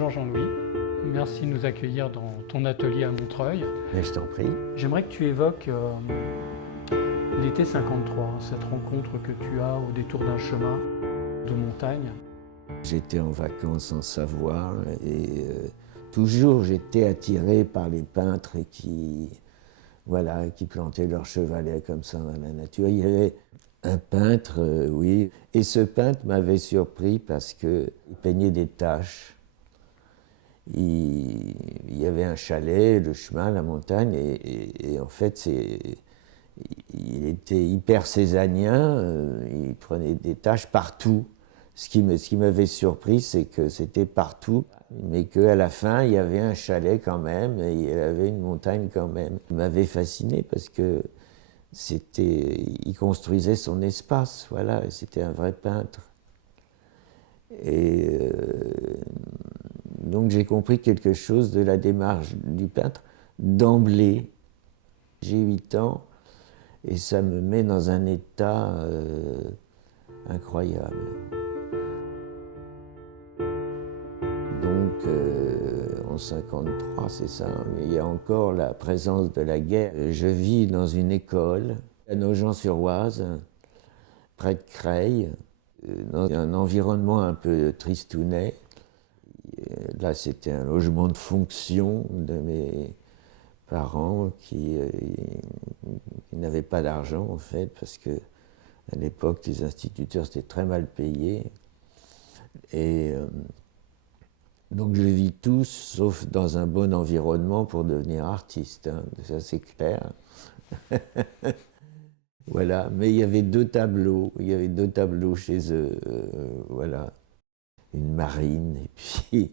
Bonjour Jean-Louis, merci de nous accueillir dans ton atelier à Montreuil. Mais je t'en prie. J'aimerais que tu évoques l'été 53, cette rencontre que tu as au détour d'un chemin de montagne. J'étais en vacances en Savoie et toujours j'étais attiré par les peintres qui plantaient leur chevalet comme ça dans la nature. Il y avait un peintre, oui, et ce peintre m'avait surpris parce qu'il peignait des taches. Il y avait un chalet, le chemin, la montagne, et en fait, il était hyper césanien, il prenait des taches partout. Ce qui m'avait surpris, c'est que c'était partout, mais qu'à la fin, il y avait un chalet quand même, et il y avait une montagne quand même. Il m'avait fasciné parce que il construisait son espace, voilà, et c'était un vrai peintre. Et donc j'ai compris quelque chose de la démarche du peintre d'emblée. J'ai 8 ans et ça me met dans un état incroyable. Donc en 53, c'est ça, mais il y a encore la présence de la guerre. Je vis dans une école à Nogent-sur-Oise, près de Creil, dans un environnement un peu tristounet. Là, c'était un logement de fonction de mes parents qui n'avaient pas d'argent, en fait, parce que à l'époque, les instituteurs, c'était très mal payé. Et donc, je vis tous, sauf dans un bon environnement pour devenir artiste, hein, ça c'est clair. Voilà, mais il y avait 2 tableaux, chez eux, voilà. Une marine et puis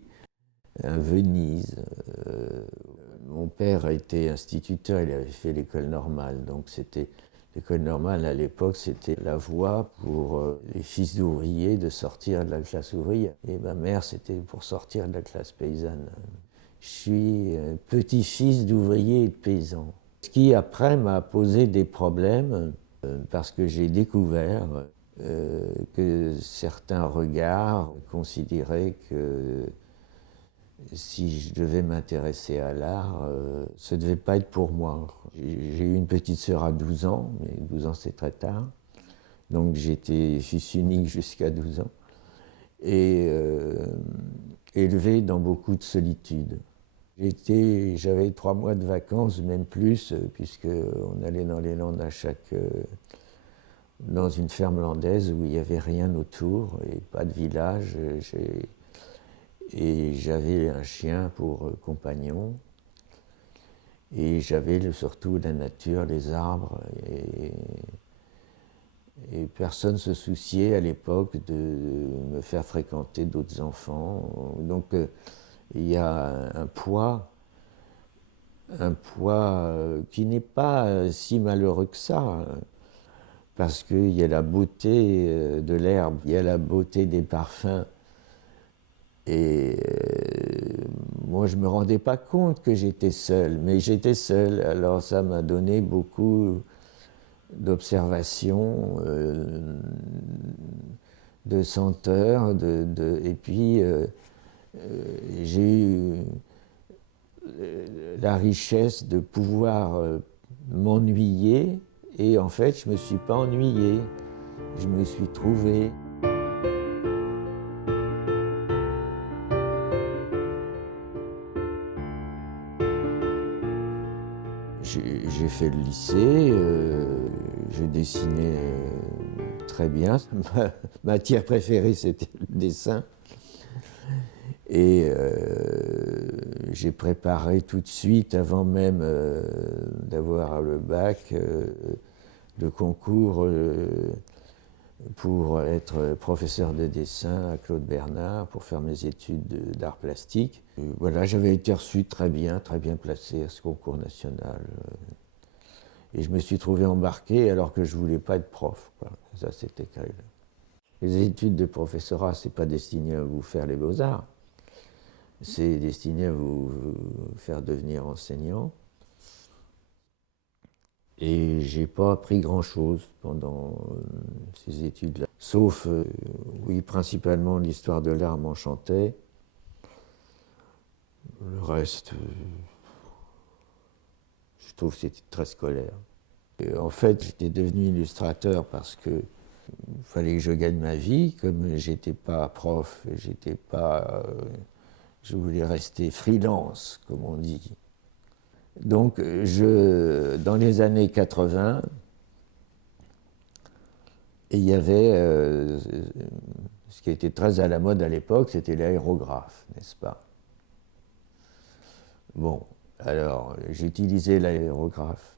un Venise. Mon père était instituteur, il avait fait l'école normale, donc l'école normale à l'époque, c'était la voie pour les fils d'ouvriers de sortir de la classe ouvrière. Et ma mère, c'était pour sortir de la classe paysanne. Je suis petit-fils d'ouvriers et de paysans. Ce qui après m'a posé des problèmes parce que j'ai découvert que certains regards considéraient que si je devais m'intéresser à l'art, ce ne devait pas être pour moi. J'ai eu une petite sœur à 12 ans, mais 12 ans c'est très tard. Donc j'étais fils unique jusqu'à 12 ans. Et élevé dans beaucoup de solitude. J'avais 3 mois de vacances, même plus, puisqu'on allait dans les Landes dans une ferme landaise où il n'y avait rien autour et pas de village. Et j'avais un chien pour compagnon. Et j'avais surtout la nature, les arbres. Et personne ne se souciait à l'époque de me faire fréquenter d'autres enfants. Donc il y a un poids qui n'est pas si malheureux que ça. Parce qu'il y a la beauté de l'herbe, il y a la beauté des parfums. Et moi, je ne me rendais pas compte que j'étais seul, mais j'étais seul. Alors ça m'a donné beaucoup d'observations, de senteurs, et puis j'ai eu la richesse de pouvoir m'ennuyer, et en fait, je ne me suis pas ennuyé, je me suis trouvé. J'ai fait le lycée, je dessinais très bien. Ma matière préférée, c'était le dessin. Et j'ai préparé tout de suite, avant même d'avoir le bac, le concours pour être professeur de dessin à Claude Bernard, pour faire mes études d'art plastique. Voilà, j'avais été reçu très bien placé à ce concours national. Et je me suis trouvé embarqué alors que je ne voulais pas être prof, quoi. Ça, c'était terrible. Les études de professorat, ce n'est pas destiné à vous faire les beaux-arts. C'est destiné à vous faire devenir enseignant. Et je n'ai pas appris grand-chose pendant ces études-là. Sauf, oui, principalement l'histoire de l'art m'enchantait. Le reste, je trouve que c'était très scolaire. Et en fait, j'étais devenu illustrateur parce que il fallait que je gagne ma vie. Comme j'étais pas prof, je voulais rester freelance, comme on dit. Donc, dans les années 80, il y avait ce qui était très à la mode à l'époque, c'était l'aérographe, n'est-ce pas? Bon, alors j'utilisais l'aérographe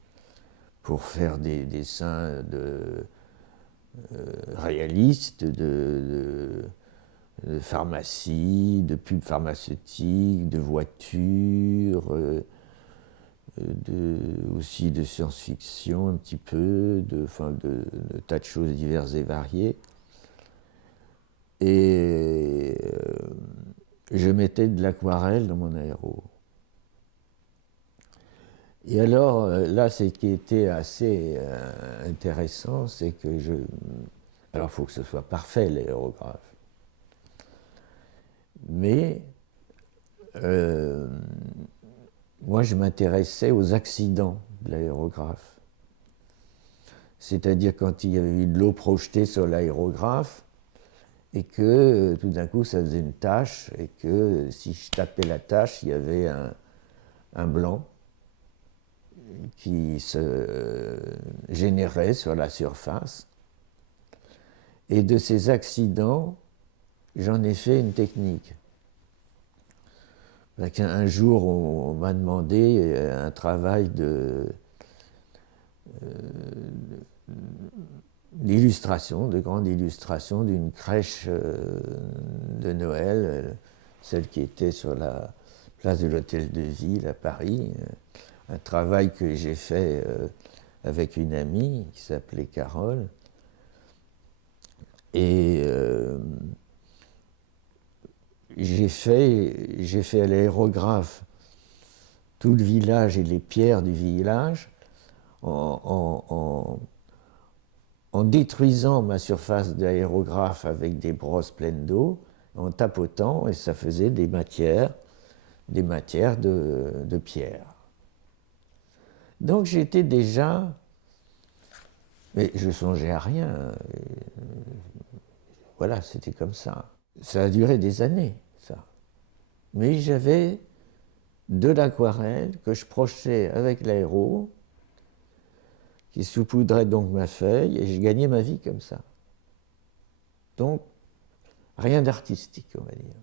pour faire des dessins réalistes de pharmacie, de pubs pharmaceutiques, de voitures, aussi de science-fiction un petit peu, de tas de choses diverses et variées. Et je mettais de l'aquarelle dans mon aéro. Et alors, là, ce qui était assez intéressant, c'est que alors, il faut que ce soit parfait, l'aérographe. Mais moi, je m'intéressais aux accidents de l'aérographe. C'est-à-dire quand il y avait eu de l'eau projetée sur l'aérographe et que tout d'un coup, ça faisait une tache et que si je tapais la tache, il y avait un blanc qui se générait sur la surface. Et de ces accidents, j'en ai fait une technique. Un jour, on m'a demandé un travail d'illustration, de grande illustration d'une crèche de Noël, celle qui était sur la place de l'Hôtel de Ville à Paris. Un travail que j'ai fait avec une amie qui s'appelait Carole. Et j'ai fait à l'aérographe tout le village et les pierres du village en détruisant ma surface d'aérographe avec des brosses pleines d'eau, en tapotant, et ça faisait des matières de pierre. Donc j'étais déjà, mais je songeais à rien. Voilà, c'était comme ça. Ça a duré des années, ça. Mais j'avais de l'aquarelle que je projetais avec l'aéro, qui saupoudrait donc ma feuille, et je gagnais ma vie comme ça. Donc, rien d'artistique, on va dire.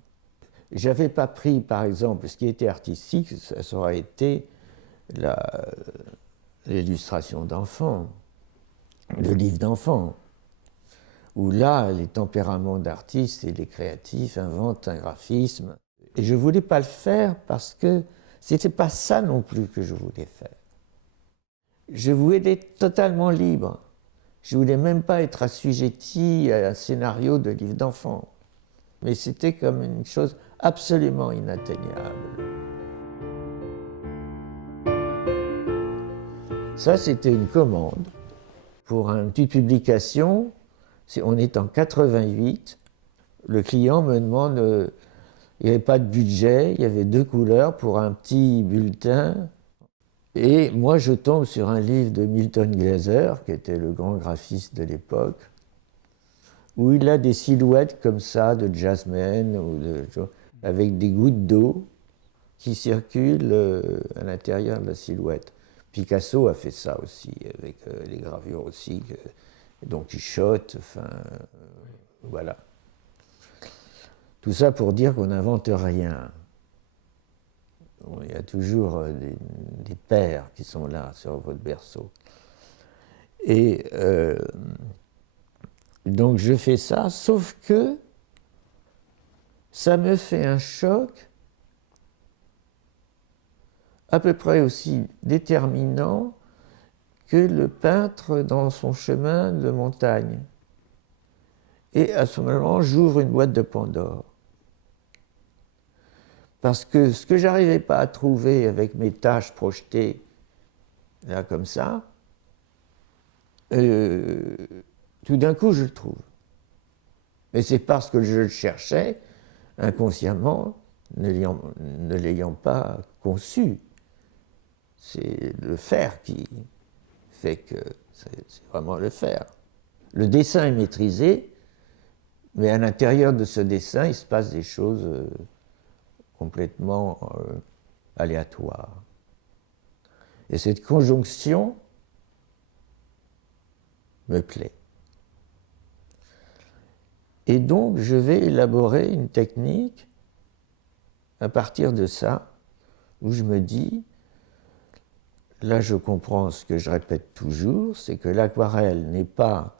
J'avais pas pris, par exemple, ce qui était artistique, ça aurait été l'illustration d'enfants, le livre d'enfants, où là, les tempéraments d'artistes et les créatifs inventent un graphisme. Et je ne voulais pas le faire parce que ce n'était pas ça non plus que je voulais faire. Je voulais être totalement libre. Je ne voulais même pas être assujetti à un scénario de livre d'enfants. Mais c'était comme une chose absolument inatteignable. Ça, c'était une commande pour une petite publication. On est en 88. Le client me demande, il n'y avait pas de budget, il y avait 2 couleurs pour un petit bulletin. Et moi, je tombe sur un livre de Milton Glaser, qui était le grand graphiste de l'époque, où il a des silhouettes comme ça de jazzmen, avec des gouttes d'eau qui circulent à l'intérieur de la silhouette. Picasso a fait ça aussi, avec les gravures aussi, Don Quichotte, voilà. Tout ça pour dire qu'on n'invente rien. Il y a toujours des pères qui sont là sur votre berceau. Et donc je fais ça, sauf que ça me fait un choc à peu près aussi déterminant que le peintre dans son chemin de montagne. Et à ce moment, j'ouvre une boîte de Pandore. Parce que ce que j'arrivais pas à trouver avec mes tâches projetées, là comme ça, tout d'un coup je le trouve. Et c'est parce que je le cherchais, inconsciemment, ne l'ayant pas conçu. C'est le faire qui fait que c'est vraiment le faire. Le dessin est maîtrisé, mais à l'intérieur de ce dessin, il se passe des choses complètement aléatoires. Et cette conjonction me plaît. Et donc, je vais élaborer une technique à partir de ça, où je me dis, là je comprends ce que je répète toujours, c'est que l'aquarelle n'est pas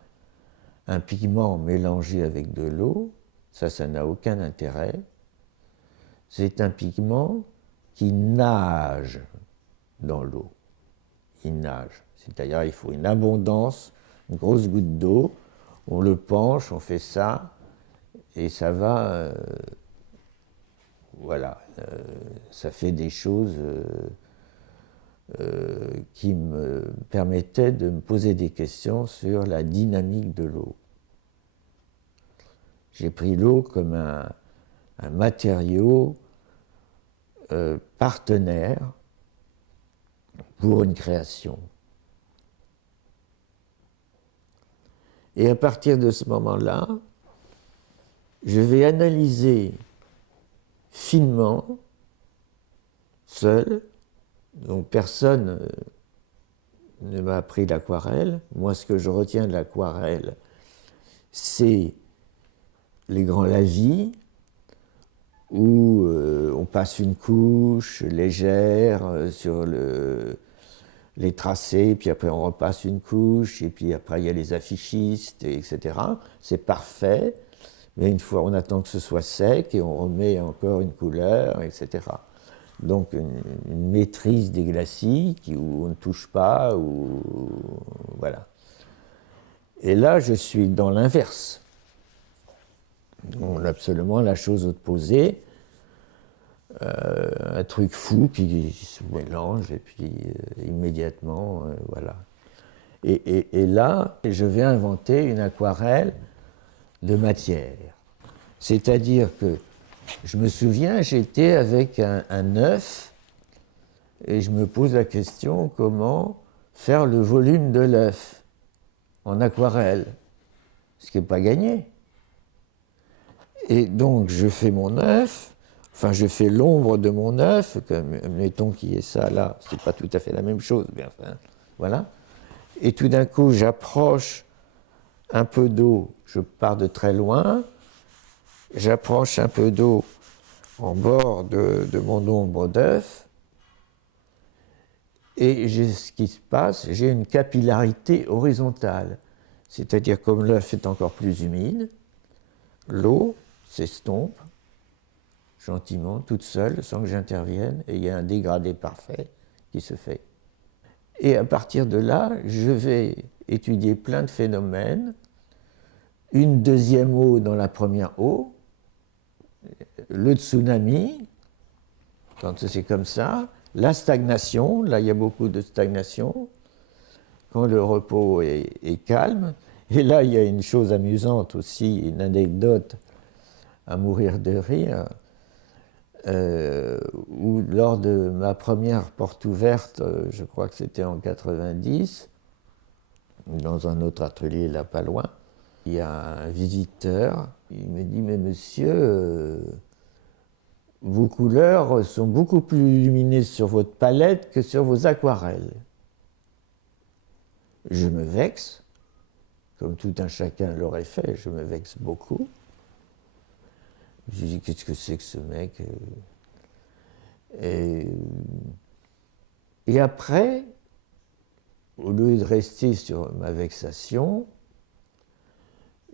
un pigment mélangé avec de l'eau, ça n'a aucun intérêt. C'est un pigment qui nage dans l'eau. Il nage, c'est-à-dire il faut une abondance, une grosse goutte d'eau, on le penche, on fait ça, et ça va, voilà, ça fait des choses qui me permettaient de me poser des questions sur la dynamique de l'eau. J'ai pris l'eau comme un matériau partenaire pour une création. Et à partir de ce moment-là, je vais analyser finement, seul, donc personne ne m'a appris l'aquarelle. Moi, ce que je retiens de l'aquarelle, c'est les grands lavis, où on passe une couche légère sur les tracés, puis après on repasse une couche, et puis après il y a les affichistes, etc. C'est parfait, mais une fois on attend que ce soit sec, et on remet encore une couleur, etc. Donc une maîtrise des glacis où on ne touche pas, ou voilà. Et là, je suis dans l'inverse. On a absolument la chose opposée, un truc fou qui se mélange, et puis immédiatement, voilà. Et là, je vais inventer une aquarelle de matière. C'est-à-dire que je me souviens, j'étais avec un œuf, et je me pose la question, comment faire le volume de l'œuf en aquarelle, ce qui n'est pas gagné. Et donc je fais mon œuf, enfin je fais l'ombre de mon œuf, mettons qu'il y ait ça là, c'est pas tout à fait la même chose, mais enfin, voilà. Et tout d'un coup j'approche un peu d'eau, je pars de très loin, j'approche un peu d'eau en bord de mon ombre d'œuf, et ce qui se passe, j'ai une capillarité horizontale, c'est-à-dire comme l'œuf est encore plus humide, l'eau s'estompe gentiment, toute seule, sans que j'intervienne, et il y a un dégradé parfait qui se fait. Et à partir de là, je vais étudier plein de phénomènes, une deuxième eau dans la première eau, le tsunami, quand c'est comme ça, la stagnation, là il y a beaucoup de stagnation, quand le repos est calme, et là il y a une chose amusante aussi, une anecdote à mourir de rire, où lors de ma première porte ouverte, je crois que c'était en 90, dans un autre atelier là pas loin, il y a un visiteur, il me dit « Mais monsieur, vos couleurs sont beaucoup plus lumineuses sur votre palette que sur vos aquarelles. » Je me vexe, comme tout un chacun l'aurait fait, je me vexe beaucoup. Je dis, qu'est-ce que c'est que ce mec? Et après, au lieu de rester sur ma vexation,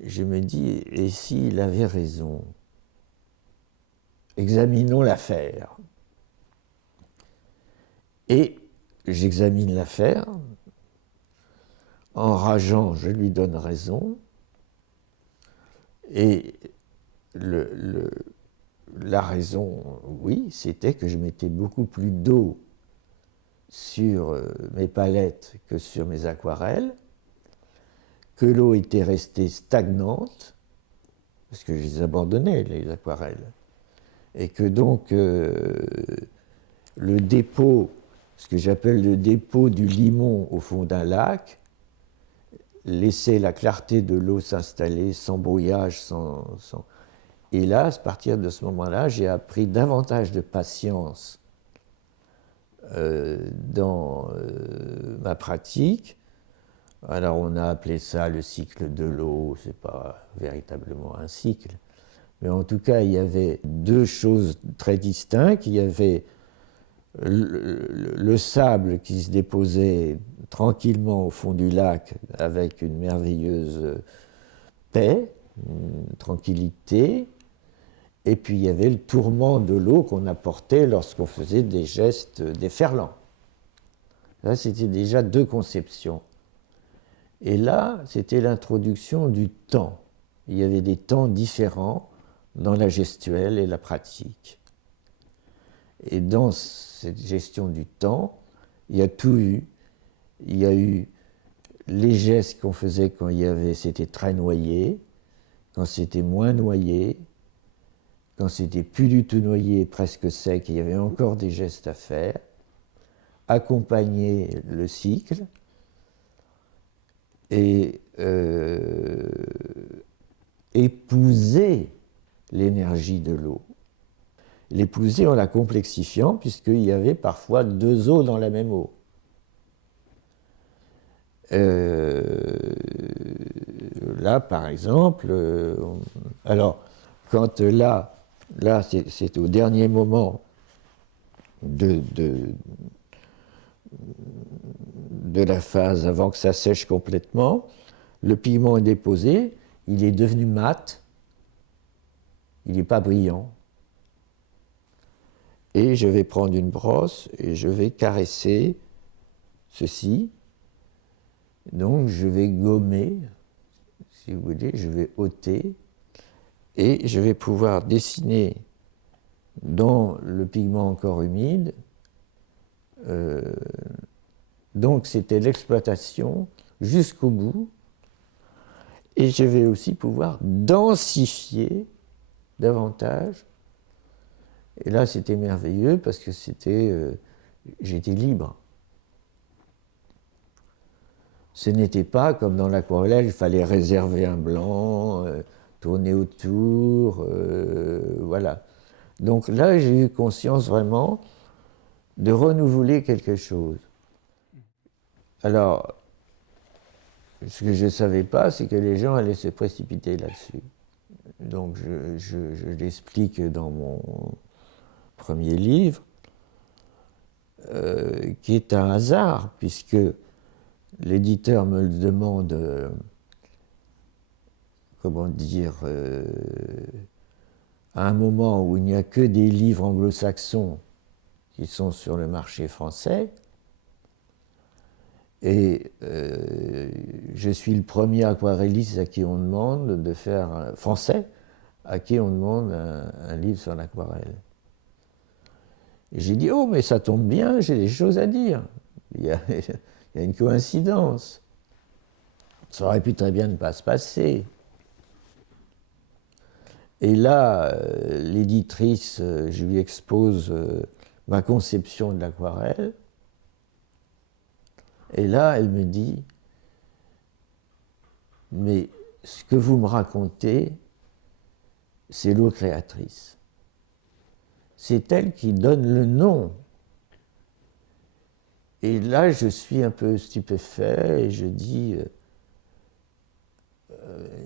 je me dis, et s'il avait raison? Examinons l'affaire. Et j'examine l'affaire. Enrageant, je lui donne raison. Et la raison, oui, c'était que je mettais beaucoup plus d'eau sur mes palettes que sur mes aquarelles, que l'eau était restée stagnante, parce que je les abandonnais, les aquarelles, Et que donc le dépôt, ce que j'appelle le dépôt du limon au fond d'un lac, laisser la clarté de l'eau s'installer sans brouillage, Et là, à partir de ce moment-là, j'ai appris davantage de patience dans ma pratique. Alors on a appelé ça le cycle de l'eau, c'est pas véritablement un cycle, mais en tout cas il y avait deux choses très distinctes. Il y avait le sable qui se déposait tranquillement au fond du lac avec une merveilleuse paix, une tranquillité, et puis il y avait le tourment de l'eau qu'on apportait lorsqu'on faisait des gestes déferlants. Là, c'était déjà deux conceptions. Et là, c'était l'introduction du temps. Il y avait des temps différents dans la gestuelle et la pratique. Et dans cette gestion du temps, il y a tout eu. Il y a eu les gestes qu'on faisait quand c'était très noyé, quand c'était moins noyé, quand c'était plus du tout noyé, presque sec, il y avait encore des gestes à faire, accompagner le cycle, et épouser l'énergie de l'eau. L'épouser en la complexifiant, puisqu'il y avait parfois deux eaux dans la même eau. Là, par exemple, alors, quand là c'est au dernier moment de la phase avant que ça sèche complètement, le pigment est déposé, il est devenu mat, il n'est pas brillant. Et je vais prendre une brosse et je vais caresser ceci. Donc je vais gommer, si vous voulez, je vais ôter, et je vais pouvoir dessiner dans le pigment encore humide. Donc c'était l'exploitation jusqu'au bout, et je vais aussi pouvoir densifier davantage. Et là c'était merveilleux parce que j'étais libre. Ce n'était pas comme dans l'aquarelle, il fallait réserver un blanc, tourner autour, voilà. Donc là, j'ai eu conscience vraiment de renouveler quelque chose. Alors, ce que je ne savais pas, c'est que les gens allaient se précipiter là-dessus. Donc je l'explique dans mon premier livre, qui est un hasard, puisque l'éditeur me le demande, comment dire, à un moment où il n'y a que des livres anglo-saxons qui sont sur le marché français, et je suis le premier aquarelliste à qui on demande de faire français, à qui on demande un livre sur l'aquarelle. Et j'ai dit, oh, mais ça tombe bien, j'ai des choses à dire. Il y a une coïncidence. Ça aurait pu très bien ne pas se passer. Et là, l'éditrice, je lui expose ma conception de l'aquarelle. Et là, elle me dit, mais ce que vous me racontez, c'est l'eau créatrice. C'est elle qui donne le nom. Et là, je suis un peu stupéfait et je dis,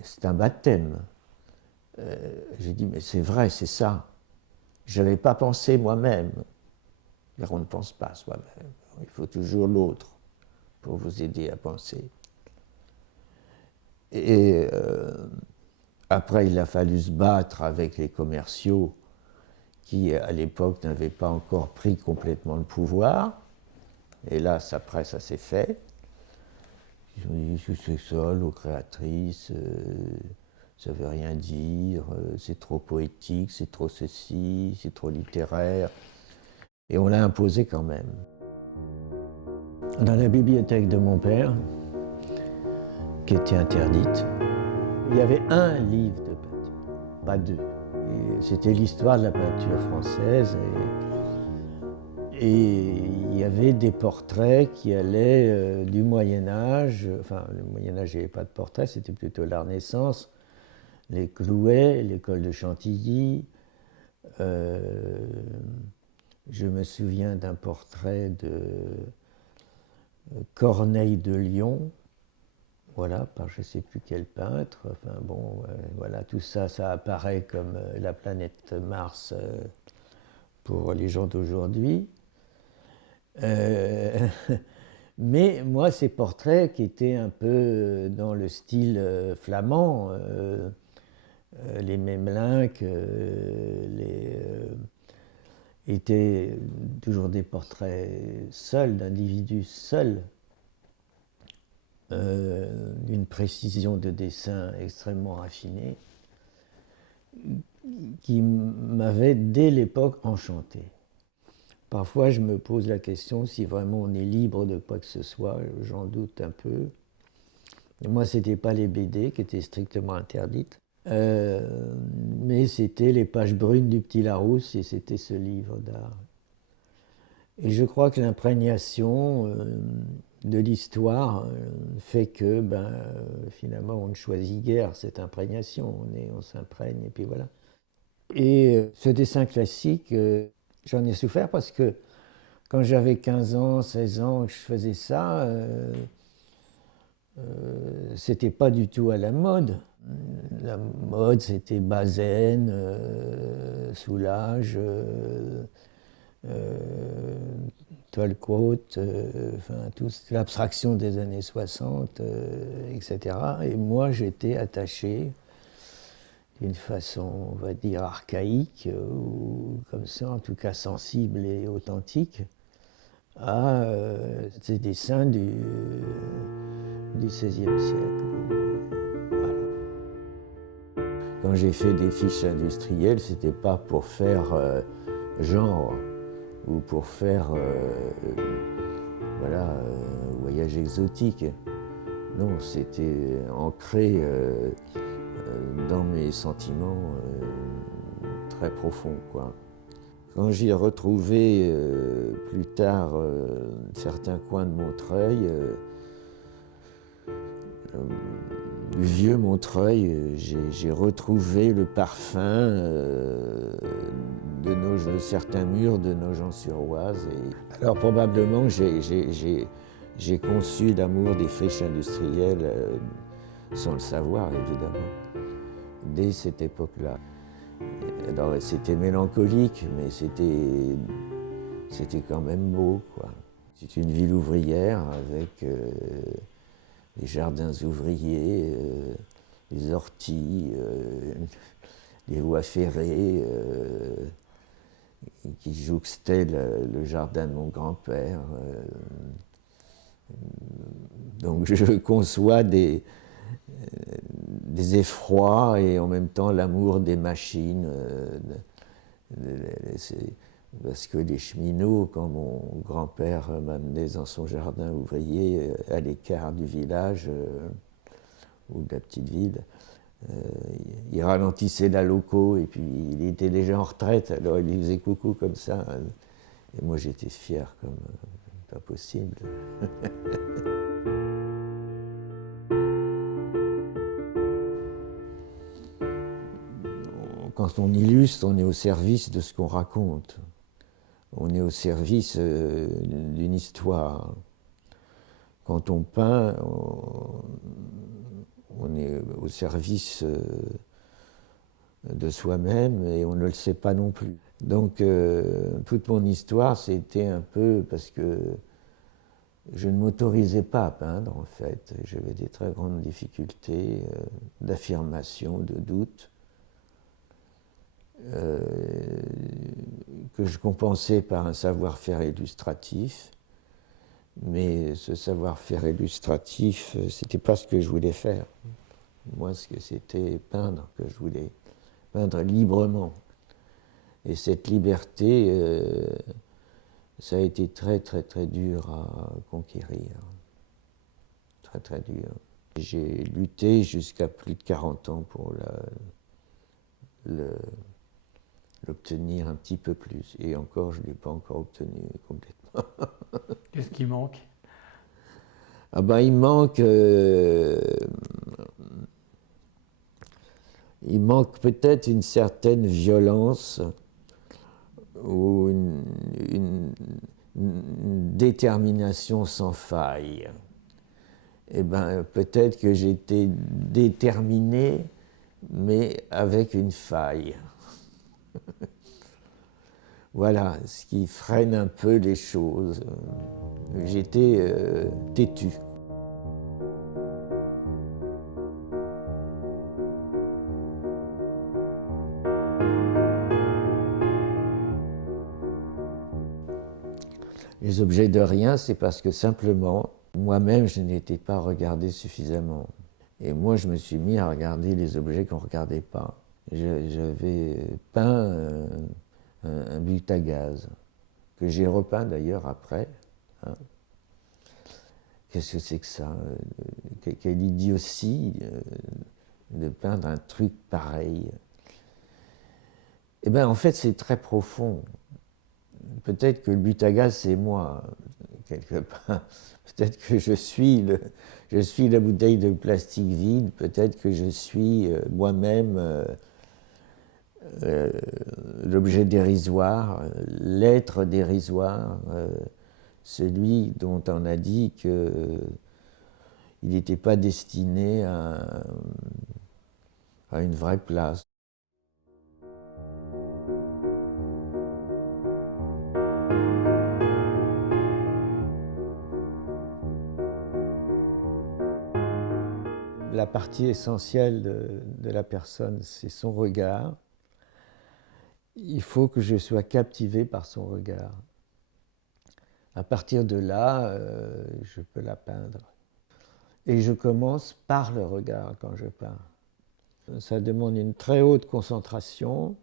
c'est un baptême. J'ai dit, mais c'est vrai, c'est ça. Je n'avais pas pensé moi-même. Car on ne pense pas soi-même. Il faut toujours l'autre pour vous aider à penser. Et après, il a fallu se battre avec les commerciaux qui, à l'époque, n'avaient pas encore pris complètement le pouvoir. Et là, après, ça s'est fait. Ils ont dit, c'est ça, l'eau créatrice, ça veut rien dire, c'est trop poétique, c'est trop ceci, c'est trop littéraire. Et on l'a imposé quand même. Dans la bibliothèque de mon père, qui était interdite, il y avait un livre de peinture, pas deux. C'était l'histoire de la peinture française et il y avait des portraits qui allaient du Moyen-Âge, enfin le Moyen-Âge il n'y avait pas de portraits, c'était plutôt la Renaissance, les Clouet, l'école de Chantilly. Je me souviens d'un portrait de Corneille de Lyon, voilà, par je ne sais plus quel peintre. Enfin bon, voilà, tout ça, ça apparaît comme la planète Mars pour les gens d'aujourd'hui. Mais moi, ces portraits qui étaient un peu dans le style flamand, les Memlinck, étaient toujours des portraits seuls, d'individus seuls, d'une précision de dessin extrêmement raffinée, qui m'avait dès l'époque enchanté. Parfois, je me pose la question si vraiment on est libre de quoi que ce soit, j'en doute un peu. Et moi, ce n'était pas les BD qui étaient strictement interdites, mais c'était les pages brunes du Petit Larousse et c'était ce livre d'art. Et je crois que l'imprégnation de l'histoire fait que finalement on ne choisit guère cette imprégnation, on s'imprègne et puis voilà. Et ce dessin classique, j'en ai souffert parce que quand j'avais 15 ans, 16 ans, que je faisais ça, c'était pas du tout à la mode. La mode, c'était Bazaine, Soulages, Tolkot, enfin, toute l'abstraction des années 60, etc. Et moi, j'étais attaché d'une façon, on va dire, archaïque, ou comme ça, en tout cas sensible et authentique, à ces dessins du XVIe siècle. Voilà. Quand j'ai fait des fiches industrielles, c'était pas pour faire genre, ou pour faire voyage exotique. Non, c'était ancré dans mes sentiments très profonds, quoi. Quand j'ai retrouvé plus tard certains coins de Montreuil, du vieux Montreuil, j'ai retrouvé le parfum de certains murs de Nogent-sur-Oise. Alors probablement j'ai conçu l'amour des friches industrielles sans le savoir, évidemment, dès cette époque-là. Alors c'était mélancolique, mais c'était quand même beau, quoi. C'est une ville ouvrière avec des jardins ouvriers, des orties, des voies ferrées qui jouxtaient le jardin de mon grand-père. Donc je conçois des effrois et en même temps l'amour des machines. Parce que les cheminots, quand mon grand-père m'amenait dans son jardin ouvrier à l'écart du village ou de la petite ville, il ralentissait la loco et puis il était déjà en retraite, alors il lui faisait coucou comme ça. Et moi j'étais fier comme pas possible. Quand on illustre, on est au service de ce qu'on raconte. On est au service d'une histoire. Quand on peint, on est au service de soi-même et on ne le sait pas non plus. Donc toute mon histoire, c'était un peu parce que je ne m'autorisais pas à peindre, en fait. J'avais des très grandes difficultés d'affirmation, de doute. Que je compensais par un savoir-faire illustratif, mais ce savoir-faire illustratif, c'était pas ce que je voulais faire. Moi, c'était peindre que je voulais, peindre librement. Et cette liberté, ça a été très très très dur à conquérir, très très dur. J'ai lutté jusqu'à plus de 40 ans pour l'obtenir un petit peu plus. Et encore, je ne l'ai pas encore obtenu complètement. Qu'est-ce qui manque? Ah ben, il manque peut-être une certaine violence ou une détermination sans faille. Eh ben, peut-être que j'étais déterminé, mais avec une faille. Voilà, ce qui freine un peu les choses. J'étais têtu. Les objets de rien, c'est parce que simplement, moi-même, je n'étais pas regardé suffisamment. Et moi, je me suis mis à regarder les objets qu'on ne regardait pas. J'avais peint un but à gaz, que j'ai repeint d'ailleurs après. Hein. Qu'est-ce que c'est que ça? Quelle idiotie de peindre un truc pareil. Eh bien, en fait, c'est très profond. Peut-être que le but à gaz, c'est moi, quelque part. Peut-être que je suis la bouteille de plastique vide. Peut-être que je suis moi-même l'objet dérisoire, l'être dérisoire, celui dont on a dit qu'il n'était pas destiné à une vraie place. La partie essentielle de la personne, c'est son regard. Il faut que je sois captivé par son regard. À partir de là, je peux la peindre. Et je commence par le regard quand je peins. Ça demande une très haute concentration,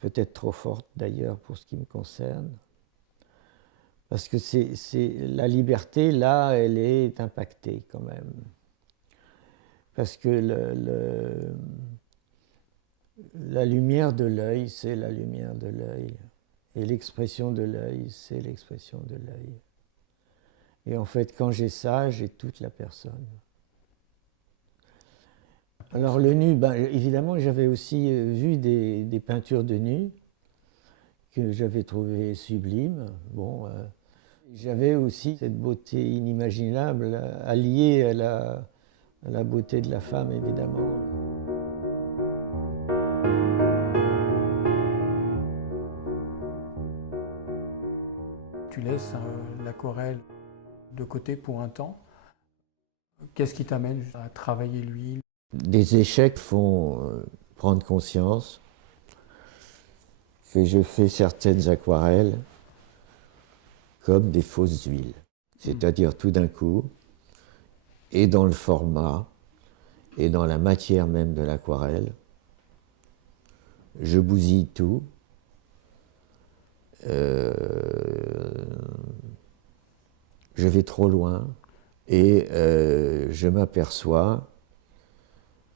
peut-être trop forte d'ailleurs pour ce qui me concerne. Parce que la liberté, là, elle est impactée quand même. Parce que la lumière de l'œil, c'est la lumière de l'œil. Et l'expression de l'œil, c'est l'expression de l'œil. Et en fait, quand j'ai ça, j'ai toute la personne. Alors le nu, ben, évidemment, j'avais aussi vu des peintures de nu que j'avais trouvées sublimes. Bon, j'avais aussi cette beauté inimaginable alliée à la beauté de la femme, évidemment. Tu laisses l'aquarelle de côté pour un temps. Qu'est-ce qui t'amène à travailler l'huile? Des échecs font prendre conscience que je fais certaines aquarelles comme des fausses huiles. C'est-à-dire tout d'un coup, et dans le format, et dans la matière même de l'aquarelle, je bousille tout. Je vais trop loin et je m'aperçois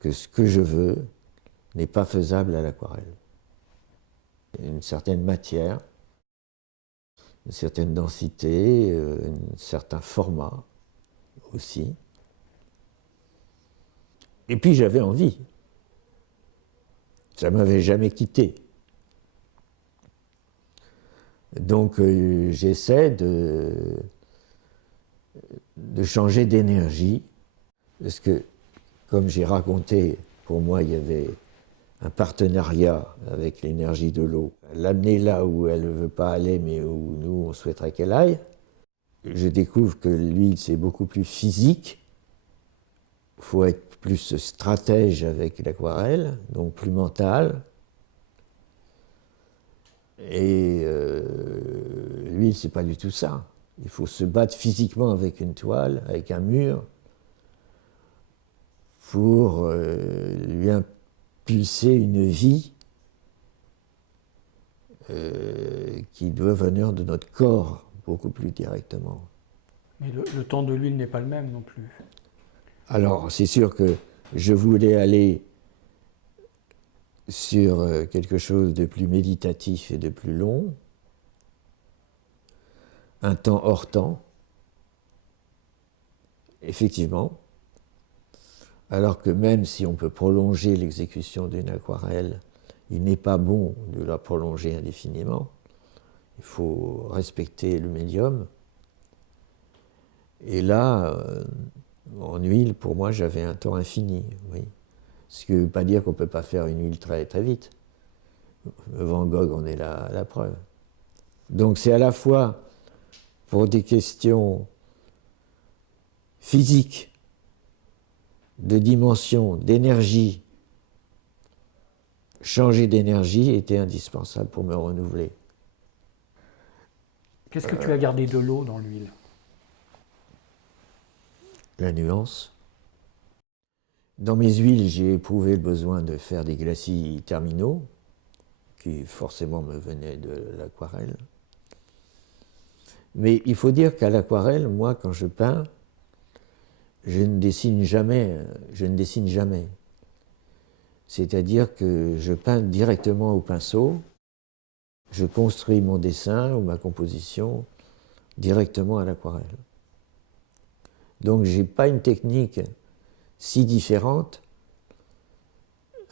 que ce que je veux n'est pas faisable à l'aquarelle. Une certaine matière, une certaine densité, un certain format aussi. Et puis j'avais envie. Ça ne m'avait jamais quitté. Donc j'essaie de changer d'énergie, parce que, comme j'ai raconté, pour moi, il y avait un partenariat avec l'énergie de l'eau. L'amener là où elle ne veut pas aller, mais où nous, on souhaiterait qu'elle aille. Je découvre que l'huile, c'est beaucoup plus physique. Il faut être plus stratège avec l'aquarelle, donc plus mental. Et l'huile, c'est pas du tout ça. Il faut se battre physiquement avec une toile, avec un mur, pour lui impulser une vie qui doit venir de notre corps beaucoup plus directement. Mais le temps de l'huile n'est pas le même non plus. Alors, c'est sûr que je voulais aller sur quelque chose de plus méditatif et de plus long, un temps hors temps, effectivement, alors que même si on peut prolonger l'exécution d'une aquarelle, il n'est pas bon de la prolonger indéfiniment. Il faut respecter le médium. Et là, en huile, pour moi, j'avais un temps infini. Oui. Ce qui ne veut pas dire qu'on ne peut pas faire une huile très, très vite. Van Gogh en est la preuve. Donc c'est à la fois pour des questions physiques, de dimension, d'énergie. Changer d'énergie était indispensable pour me renouveler. Qu'est-ce que tu as gardé de l'eau dans l'huile? La nuance. Dans mes huiles, j'ai éprouvé le besoin de faire des glacis terminaux, qui forcément me venaient de l'aquarelle. Mais il faut dire qu'à l'aquarelle, moi, quand je peins, je ne dessine jamais. C'est-à-dire que je peins directement au pinceau, je construis mon dessin ou ma composition directement à l'aquarelle. Donc je n'ai pas une technique si différente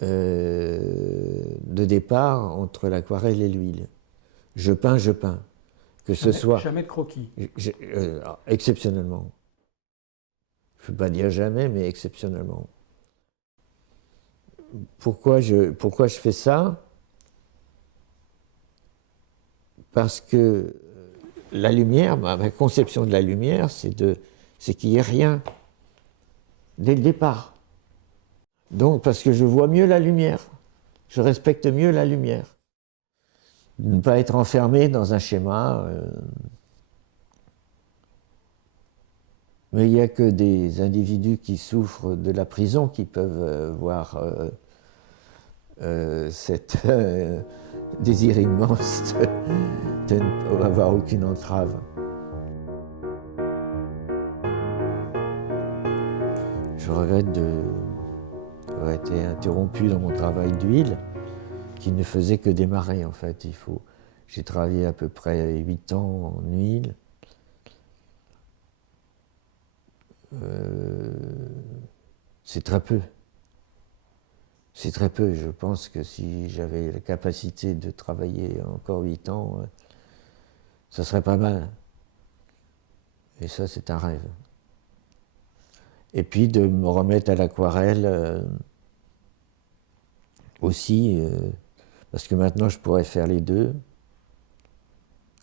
de départ entre l'aquarelle et l'huile. Je peins. Que ce soit... Jamais de croquis. Exceptionnellement. Je ne peux pas dire jamais, mais exceptionnellement. Pourquoi je fais ça? Parce que la lumière, ma conception de la lumière, c'est qu'il n'y ait rien dès le départ. Donc, parce que je vois mieux la lumière, je respecte mieux la lumière. Ne pas être enfermé dans un schéma. Mais il n'y a que des individus qui souffrent de la prison qui peuvent voir cet désir immense de ne avoir aucune entrave. Je regrette d'avoir été interrompu dans mon travail d'huile, qui ne faisait que démarrer en fait. J'ai travaillé à peu près 8 ans en huile. C'est très peu. C'est très peu. Je pense que si j'avais la capacité de travailler encore 8 ans, ça serait pas mal. Et ça, c'est un rêve. Et puis de me remettre à l'aquarelle aussi, parce que maintenant je pourrais faire les deux.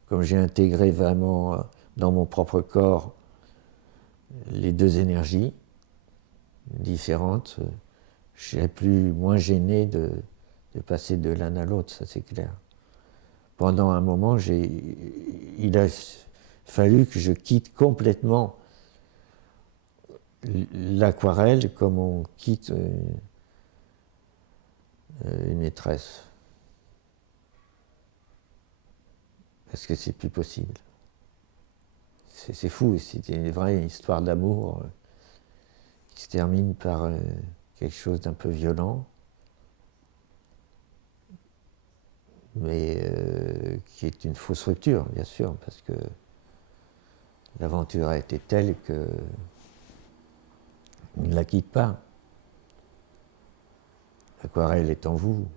Comme j'ai intégré vraiment dans mon propre corps les deux énergies différentes, je serais moins gêné de passer de l'un à l'autre, ça c'est clair. Pendant un moment, il a fallu que je quitte complètement l'aquarelle comme on quitte une maîtresse. Parce que c'est plus possible. C'est fou, c'est une vraie histoire d'amour qui se termine par quelque chose d'un peu violent, mais qui est une fausse rupture, bien sûr, parce que l'aventure a été telle que on ne la quitte pas. L'aquarelle est en vous.